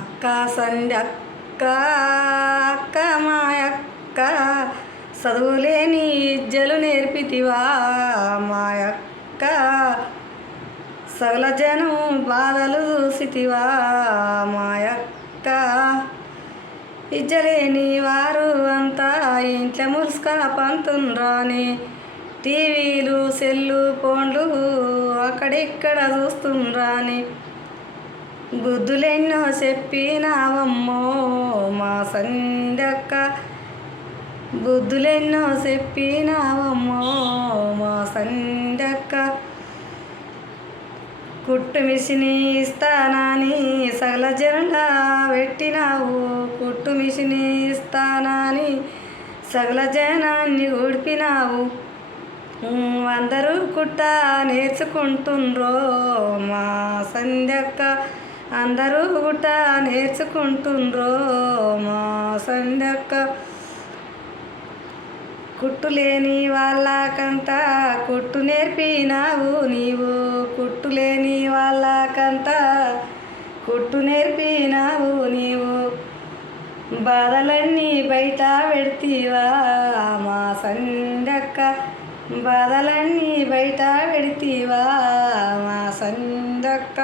అక్క సంధ్యక్క అక్క మాయక్క చదువులేని విద్యలు నేర్పితివా మాయక్క సకల జనం బాధలు చూసితివా మాయక్క విద్యలేని వారు అంతా ఇంట్లో ముసుక పంతుండ్రాని టీవీలు సెల్లు ఫోన్లు అక్కడిక్కడ చూస్తుండ్రాని బుద్ధులెన్నో చెప్పినావమ్మో మా సంధ్యక్క బుద్ధులెన్నో చెప్పినావమ్మో మా సంధ్యక్క కుట్టు మిషిని ఇస్తానని సకల జనులా పెట్టినావు కుట్టు మిషిని ఇస్తానని సకల జనాన్ని ఉడిపినావు అందరూ కుట్ట నేర్చుకుంటుండ్రో మా సంధ్యక్క అందరూ కుట్ట నేర్చుకుంటుండ్రో మా సంధ్యక్క కుట్టు లేని వాళ్ళకంట కుట్టు నేర్పినావు నీవు కుట్టు లేని వాళ్ళకంట కుట్టు నేర్పినావు నీవు బాధలన్నీ బయట పెడితీవా మా సంధ్యక్క బాధలన్నీ బయట పెడితీవా మా సంధ్యక్క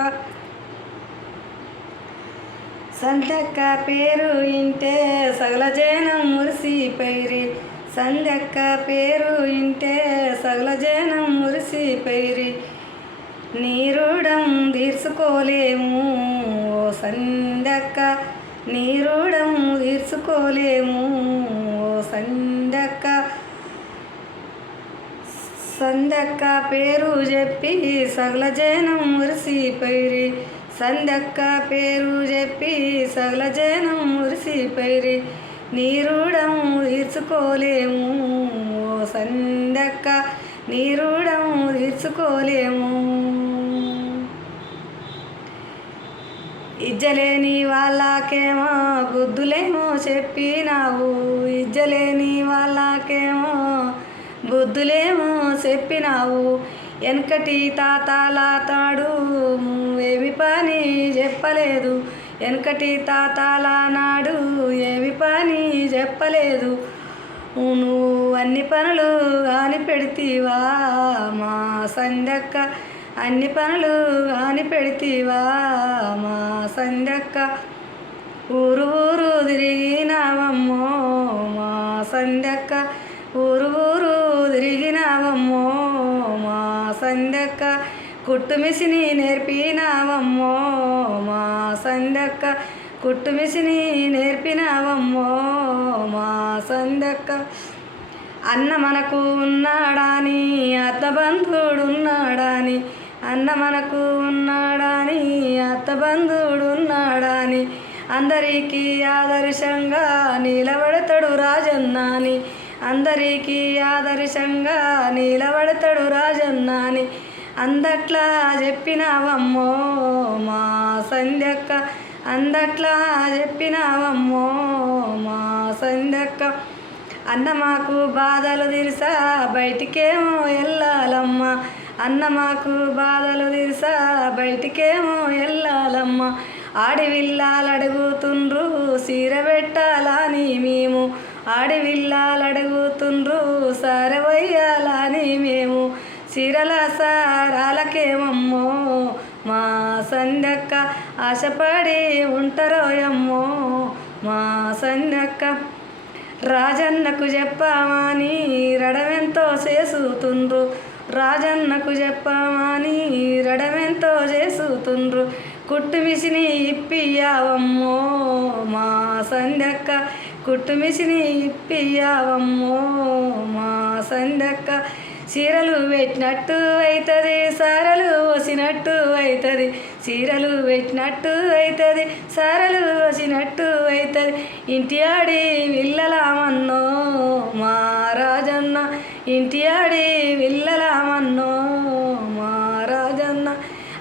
సంధ్యక్క పేరు ఇంటే సకల జనం మురిసిపోయిరి సంధ్యక్క పేరు ఇంటే సకల జనం మురిసిపోయిరి నీ రుణం తీర్చుకోలేము ఓ సంధ్యక్క నీ రుణం తీర్చుకోలేము ఓ సంధ్యక్క సంధ్యక్క పేరు చెప్పి సకల జనం మురిసిపోయిరి సంధ్యక్క పేరు చెప్పి సకల జనం మురిసిపోయిరి నీ రుణం తీర్చుకోలేము ఓ సంధ్యక్క నీ రుణం తీర్చుకోలేము ఇజ్జలేని వాళ్ళకేమో బుద్ధులేమో చెప్పినావు ఇజ్జలేని వాళ్ళకేమో బుద్ధులేమో చెప్పినావు వెనకటి తాతాల తాడు ఏమి పని చెప్పలేదు వెనకటి తాతాల నాడు ఏమి పని చెప్పలేదు నువ్వు అన్ని పనులు కాని పెడితీవా మా సంధ్యక్క అన్ని పనులు కాని పెడితీవా మా సంధ్యక్క ఊరు ఊరు తిరిగినావమ్మో మా సంధ్యక్క ఊరు ఊరు తిరిగినావమ్మో మా సంధ్యక్క కుట్టు మిషిని నేర్పినావమ్మో మా సంధ్యక్క కుట్టు మిషిని నేర్పినావమ్మో మా సంధ్యక్క అన్న మనకు ఉన్నాడాని అత్తబంధుడున్నాడాని అన్న మనకు ఉన్నాడాని అత్తబంధుడున్నాడాని అందరికీ ఆదర్శంగా నిలబడతాడు రాజన్నాని అందరికీ ఆదర్శంగా నిలబడతాడు రాజన్నాని అందట్లా చెప్పినావమ్మో మా సంధ్యక్క అందట్లా చెప్పినావమ్మో మా సంధ్యక్క అన్న మాకు బాధలు తీర్సా బయటికేమో వెళ్ళాలమ్మ అన్న మాకు బాధలు తీర్సా బయటికేమో వెళ్ళాలమ్మ ఆడివిల్లాలు అడుగుతుండ్రు సీర పెట్టాలని మేము ఆడివిల్లాలు అడుగుతుండ్రు సారవయ్యాలని మేము చీరల సారాలకేమమ్మో మా సంధ్యక్క ఆశపడి ఉంటారోయమ్మో మా సంధ్యక్క రాజన్నకు చెప్పామని రడమెంతో చేసుతుండ్రు రాజన్నకు చెప్పామని రడమెంతో చేసుతుండ్రు కుట్టు మిషిని ఇప్పియావమ్మో మా సంధ్యక్క కుట్టు మిషిని ఇప్పియావమ్మో మా సంధ్యక్క చీరలు పెట్టినట్టు అవుతుంది సారలు పోసినట్టు అవుతుంది చీరలు పెట్టినట్టు అవుతుంది సారలు పోసినట్టు అవుతుంది ఇంటి ఆడి విల్లలామన్నో మా రాజన్న ఇంటి ఆడి విల్లలామన్నో మా రాజన్న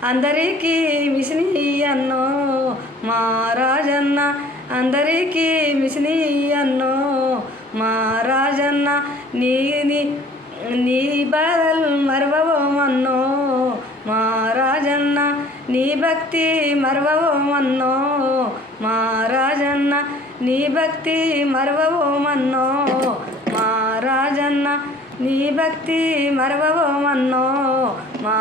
అందరికీ మిషిని అన్నో మా రాజన్న అందరికీ మిషిని అన్నో మా రాజన్న నీ నీ బాధలు మరవమన్నో మా రాజన్న నీ భక్తి మరవమన్నో మా నీ భక్తి మరువవోమన్నో మా రాజన్న నీ భక్తి మరువవోమన్నో మా